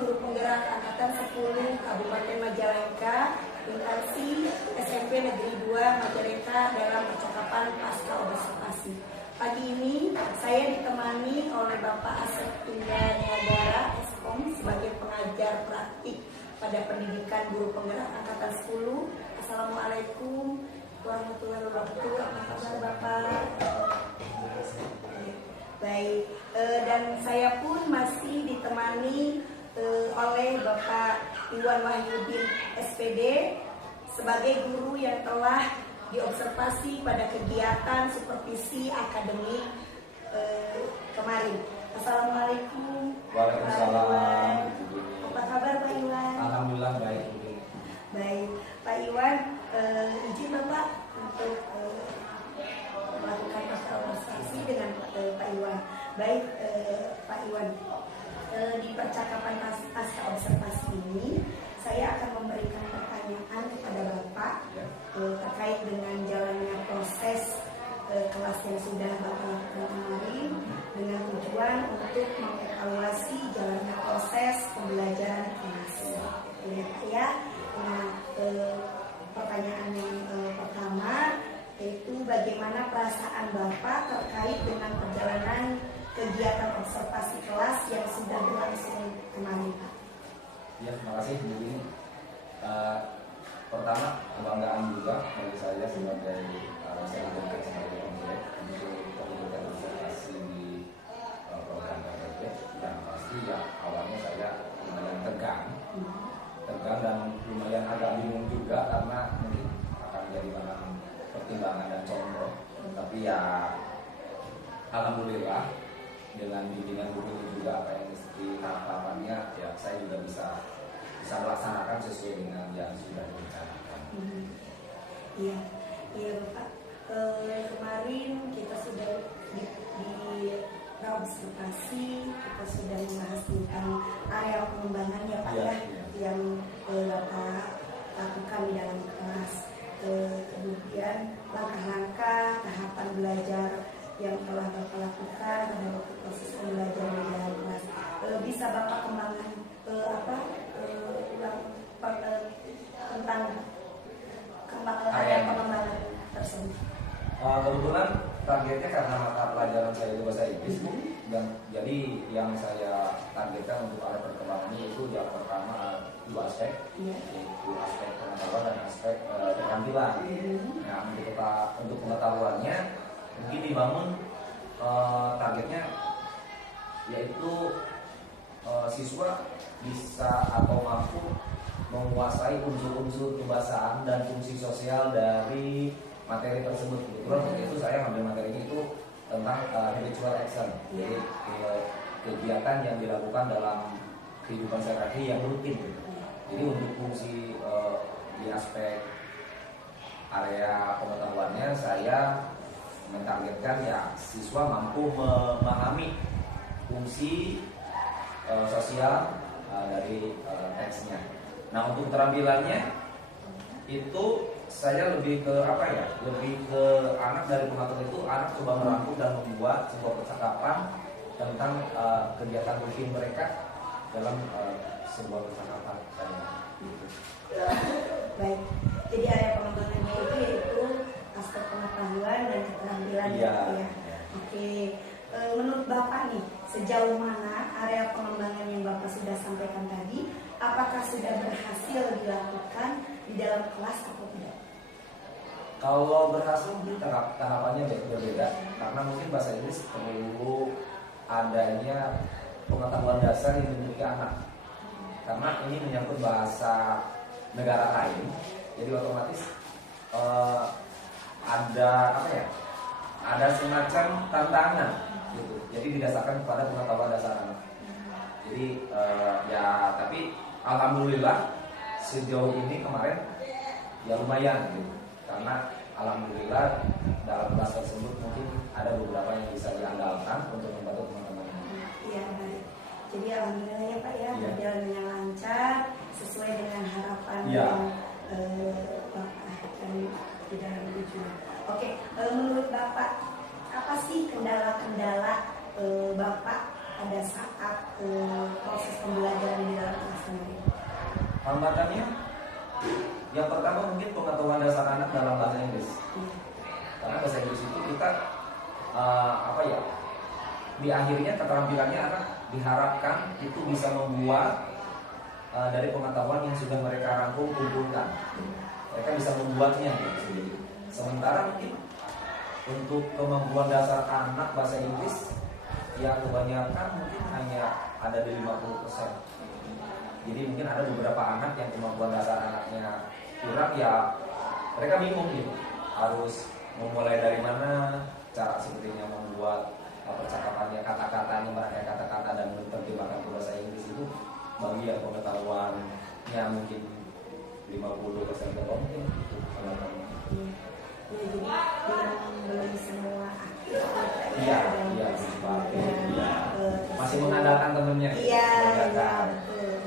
Guru Penggerak Angkatan 10 Kabupaten Majalengka, instansi SMP Negeri 2 Majalengka dalam percakapan pasca observasi. Pagi ini saya ditemani oleh Bapak Asep Indah Niagara, Eskom, sebagai pengajar praktik pada pendidikan Guru Penggerak Angkatan 10. Assalamualaikum warahmatullahi wabarakatuh. Apa kabar Bapak? Baik, dan saya pun masih ditemani oleh Bapak Iwan Wahyudin SPD sebagai guru yang telah diobservasi pada kegiatan supervisi akademik kemarin. Assalamualaikum. Waalaikumsalam. Apa kabar Pak Iwan? Alhamdulillah baik. Baik, Pak Iwan, izin Bapak untuk melakukan observasi dengan Pak Iwan. Baik, Pak Iwan, di percakapan pasca observasi ini saya akan memberikan pertanyaan kepada Bapak terkait dengan jalannya proses kelas yang sudah Bapak lakukan kemarin dengan tujuan untuk mengevaluasi jalannya proses pembelajaran kelas. Ya, nah, pertanyaan yang pertama yaitu bagaimana perasaan Bapak terkait dengan perjalanan kegiatan observasi kelas yang sudah berlangsung kemarin, Pak? Ya, terima kasih. Jadi pertama kebanggaan juga bagi saya sebagai saya dibentuk sebagai pembimbing untuk memberikan observasi di program KPP, dan pasti ya awalnya saya lumayan tegang dan lumayan agak bingung juga karena mungkin akan menjadi bahan pertimbangan dan contoh, tapi ya alhamdulillah dengan bimbingan guru juga apa yang mesti harapannya ya saya juga bisa melaksanakan sesuai dengan yang sudah direncanakan. Iya, iya Bapak. Kemarin kita sudah di observasi, kita sudah membahas tentang area pengembangan ya Pak ya, yang Bapak lakukan di dalam kelas. Kemudian langkah-langkah tahapan belajar yang telah Bapak lakukan pada waktu proses pembelajaran di dalam kelas. Bisa Bapak kembangkan tentang area pengembangan tersebut? Kebetulan targetnya karena mata pelajaran saya itu bahasa Inggris, dan jadi yang saya targetkan untuk area perkembangannya itu yang pertama dua aspek, yaitu aspek pengetahuan dan aspek keterampilan. Nah, untuk pengetahuannya mungkin dibangun targetnya yaitu siswa bisa atau mampu menguasai unsur-unsur kebahasaan dan fungsi sosial dari materi tersebut. Kebetulan untuk itu saya ambil materinya itu tentang habitual action, jadi kegiatan yang dilakukan dalam kehidupan sehari-hari yang rutin. Jadi untuk fungsi di aspek area pengetahuannya saya mentargetkan ya siswa mampu memahami fungsi sosial dari teksnya. Nah, untuk keterampilannya itu saya lebih ke lebih ke anak dari pengatur itu anak coba merangkum dan membuat sebuah percakapan tentang kegiatan rutin mereka dalam sebuah percakapan saya. Baik, jadi area pengembangannya itu yaitu aspek pengetahuan dan keterampilan ya. Oke, menurut Bapak nih, sejauh mana area pengembangan yang Bapak sudah sampaikan tadi, apakah sudah berhasil dilakukan di dalam kelas atau tidak? Kalau berhasil tahapannya berbeda, karena mungkin bahasa Inggris perlu adanya pengetahuan dasar yang dimiliki anak, karena ini menyangkut bahasa negara lain, jadi otomatis ada semacam tantangan gitu. Jadi didasarkan kepada pengetahuan dasar anak. Jadi tapi alhamdulillah sejauh ini kemarin ya lumayan gitu. Karena alhamdulillah dalam kelas tersebut mungkin ada beberapa yang bisa diandalkan untuk membantu teman-teman. Iya, baik. Jadi alhamdulillah ya Pak ya, berjalan dengan lancar sesuai dengan harapan yang Bapak akan di dalam tujuan. Oke, menurut Bapak apa sih kendala-kendala Bapak pada saat proses pembelajaran di dalam kelas sendiri? Hambatannya yang pertama mungkin pengetahuan dasar anak dalam bahasa Inggris. Karena bahasa Inggris itu kita di akhirnya keterampilannya anak diharapkan itu bisa membuat dari pengetahuan yang sudah mereka rangkum kumpulkan. Mereka bisa membuatnya gitu. Sementara mungkin untuk kemampuan dasar anak bahasa Inggris yang kebanyakan mungkin hanya ada di 50%. Jadi mungkin ada beberapa anak yang kemampuan dasar anaknya kurang, ya mereka bingung gitu. Harus memulai dari mana, cara sepertinya membuat percakapannya, kata-katanya, merangkai kata-kata dan menerjemahkan ke bahasa Inggris itu bagi yang pengetahuannya mungkin 50% ke bawah mungkin itu. Belum semua Iya, masih mengandalkan temennya. Iya, betul.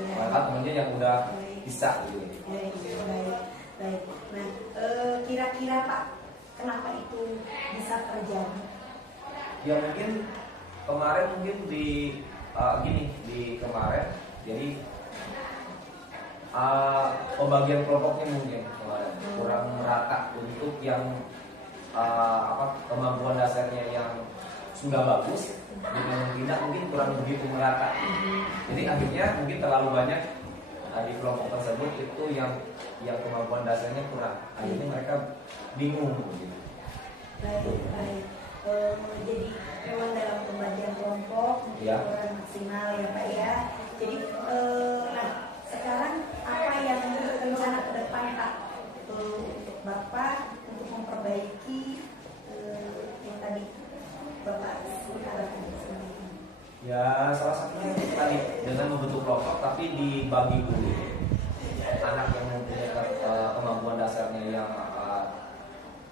Ya. Maka temennya yang udah bisa gitu. Baik. Nah, kira-kira Pak, kenapa itu bisa terjadi? Ya mungkin kemarin di kemarin jadi pembagian kelompoknya mungkin kemarin kurang merata untuk yang kemampuan dasarnya yang sudah bagus dengan yang tidak mungkin kurang begitu merata. Jadi akhirnya mungkin terlalu banyak di kelompok tersebut itu yang kemampuan dasarnya kurang. Akhirnya mereka bingung gitu. Baik. Jadi memang dalam pembagian kelompok Ya. kurang maksimal ya Pak ya. Jadi nah sekarang apa yang rencana ke depan Pak untuk Bapak untuk memperbaiki yang tadi Bapak utarakan seperti ini? Ya salah satunya tadi dengan membentuk kelompok tapi dibagi dulu. Anak yang mempunyai kemampuan dasarnya yang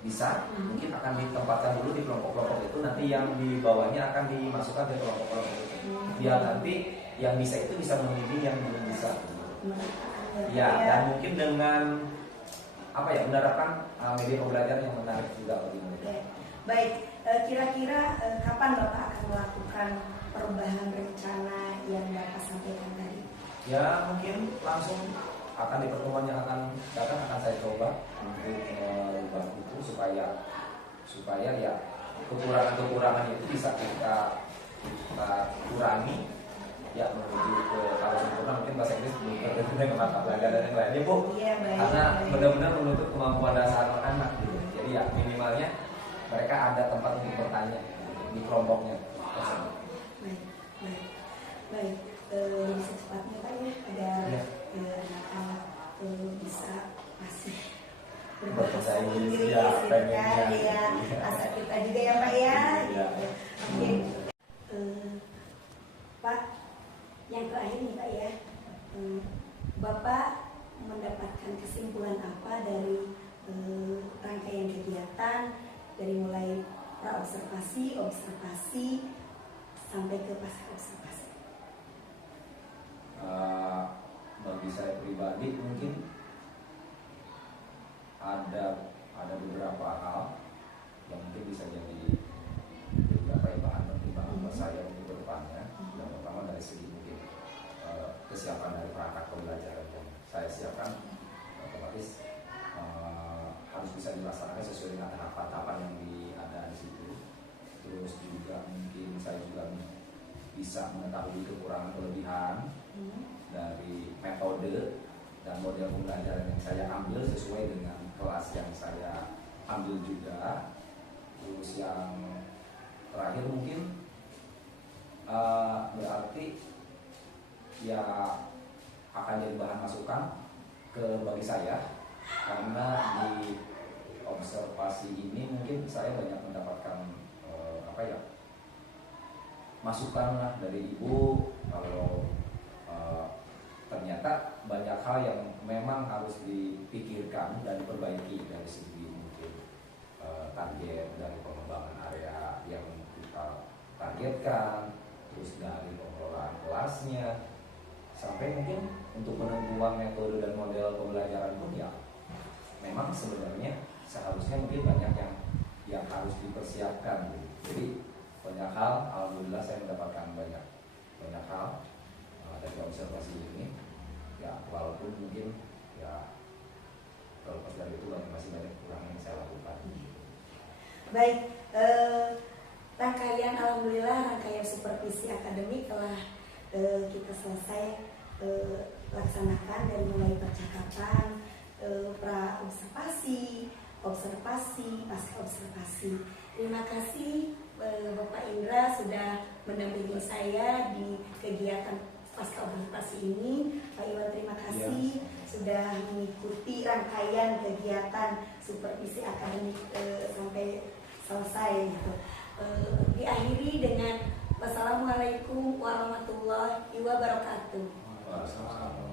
bisa mungkin akan ditempatkan dulu di kelompok-kelompok itu, nanti yang di bawahnya akan dimasukkan ke kelompok-kelompok itu. Biar nanti yang bisa itu bisa membimbing yang belum bisa. Ya, dan mungkin dengan menerapkan media pembelajaran yang menarik juga bagi mereka. Baik, kira-kira kapan Bapak akan melakukan perubahan rencana yang Bapak sampaikan tadi? Ya mungkin langsung akan di pertemuan yang akan datang akan saya coba untuk merubah itu supaya ya kekurangan itu bisa kita kurangi ya menuju ke kalau sempurna mungkin bahasa Inggris belum tertentu dengan mata pelajaran yang lainnya Bu. Iya, baik. Karena benar-benar menuntut kemampuan dasar anak gitu. Jadi ya minimalnya mereka ada tempat untuk bertanya di kelompoknya. Baik. Jadi secepatnya Pak ya agar anak-anak bisa masih berbahasa Inggris ya, gitu kan ya. Asal kita juga ya Pak ya. Gitu. Oke. Pak, yang terakhir nih Pak ya, Bapak mendapatkan kesimpulan apa dari rangkaian kegiatan dari mulai pra-observasi, observasi sampai ke pasca observasi? Bagi saya pribadi mungkin ada beberapa hal yang mungkin bisa jadi bahan pertimbangan buat saya untuk kedepannya. Yang pertama dari segi mungkin kesiapan dari perangkat pembelajaran yang saya siapkan, otomatis harus bisa dilaksanakan sesuai dengan tahapan-tahapan yang ada di situ. Terus juga mungkin saya juga bisa mengetahui kekurangan kelebihan dari metode dan model pembelajaran yang saya ambil sesuai dengan kelas yang saya ambil juga. Terus yang terakhir mungkin berarti ya akan jadi bahan masukan bagi saya, karena di observasi ini mungkin saya banyak mendapatkan masukan lah dari ibu kalau ternyata banyak hal yang memang harus dipikirkan dan diperbaiki dari segi mungkin target dari pengembangan area yang kita targetkan, terus dari pengelolaan kelasnya, sampai mungkin untuk penentuan metode dan model pembelajaran pun ya memang sebenarnya seharusnya mungkin banyak yang harus dipersiapkan. Jadi banyak hal, alhamdulillah saya mendapatkan banyak banyak hal dari observasi ini. Ya walaupun mungkin ya terlepas dari itu masih banyak kurang yang saya lakukan. Baik, alhamdulillah rangkaian supervisi akademik telah kita selesai laksanakan dari mulai percakapan, pra observasi, pasca observasi. Terima kasih Bapak Indra sudah mendampingi saya di kegiatan pasca observasi ini. Pak Iwan terima kasih sudah mengikuti rangkaian kegiatan supervisi akademik sampai selesai. Diakhiri dengan wassalamualaikum warahmatullahi wabarakatuh. Waalaikumsalam.